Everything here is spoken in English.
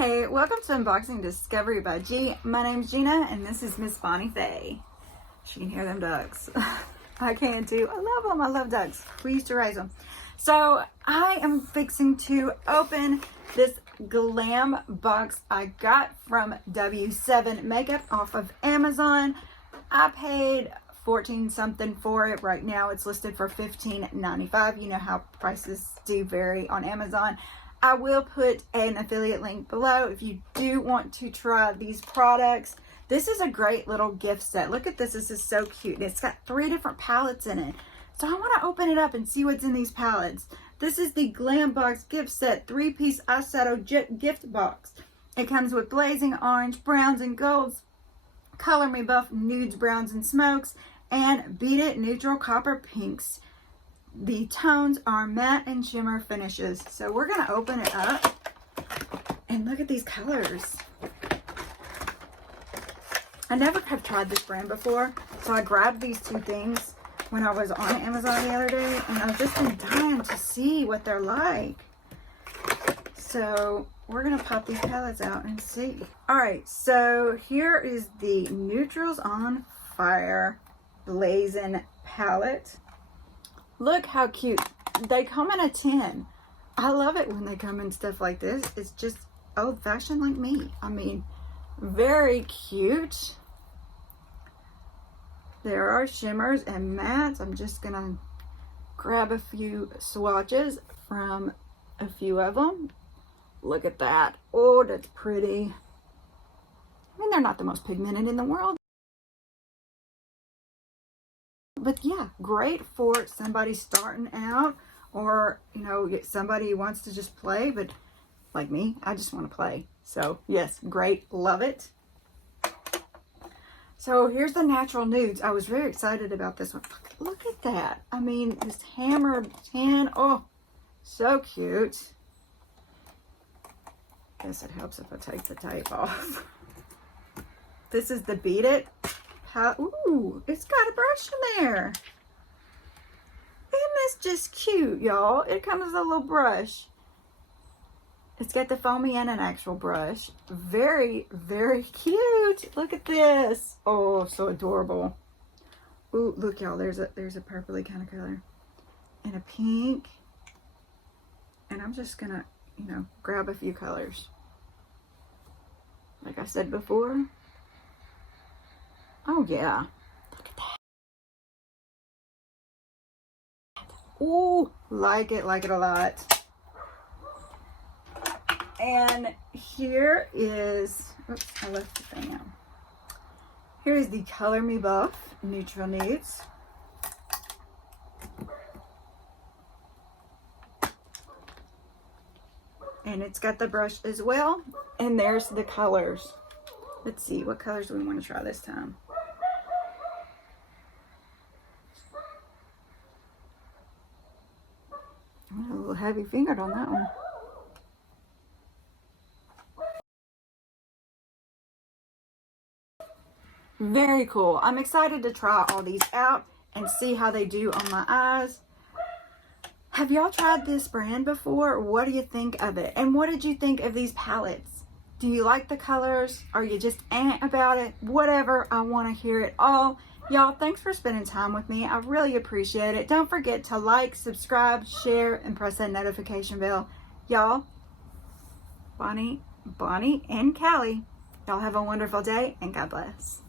Hey, welcome to Unboxing Discovery by G. My name's Gina, and this is Miss Bonnie Faye. She can hear them ducks. I can too. I love them. I love ducks. We used to raise them. So I am fixing to open this Glam box I got from W7 Makeup off of Amazon. I paid 14 something for it. Right now it's listed for $15.95. You know how prices do vary on Amazon. I will put an affiliate link below if you do want to try these products. This is a great little gift set. Look at this. This is so cute. It's got 3 different palettes in it. So I want to open it up and see what's in these palettes. This is the Glam Box Gift Set 3-piece eyeshadow gift box. It comes with Blazing Orange, Browns and Golds, Color Me Buff Nudes, Browns and Smokes, and Beat It Neutral Copper Pinks. The tones are matte and shimmer finishes. So we're going to open it up and look at these colors. I never have tried this brand before, so I grabbed these 2 things when I was on Amazon the other day, and I've just been dying to see what they're like. So we're going to pop these palettes out and see. Alright, so here is the Neutrals on Fire Blazin palette. Look how cute. They come in a tin. I love it when they come in stuff like this. It's just old-fashioned like me. I mean, very cute. There are shimmers and mattes. I'm just going to grab a few swatches from a few of them. Look at that. Oh, that's pretty. I mean, they're not the most pigmented in the world. But yeah, great for somebody starting out, or, you know, somebody who wants to just play, but like me, I just want to play. So yes, great. Love it. So here's the natural nudes. I was very excited about this one. Look at that. I mean, this hammered tan. Oh, so cute. Guess it helps if I take the tape off. This is the Beat It. Ooh, it's got a brush in there. Isn't this just cute, y'all? It comes with a little brush. It's got the foamy and an actual brush. Very, very cute. Look at this. Oh, so adorable. Ooh, look, y'all. There's a purpley kind of color. And a pink. And I'm just gonna, you know, grab a few colors. Like I said before. Oh, yeah. Look at that. Ooh, like it a lot. And here is, oops, I left the thing out. Here is the Color Me Buff Neutral Nudes. And it's got the brush as well. And there's the colors. Let's see, what colors do we want to try this time? I'm a little heavy fingered on that one. Very cool. I'm excited to try all these out and see how they do on my eyes. Have y'all tried this brand before? What do you think of it? And what did you think of these palettes? Do you like the colors? Are you just about it? Whatever. I want to hear it all. Y'all, thanks for spending time with me. I really appreciate it. Don't forget to like, subscribe, share, and press that notification bell. Y'all, Bonnie, and Callie, y'all have a wonderful day, and God bless.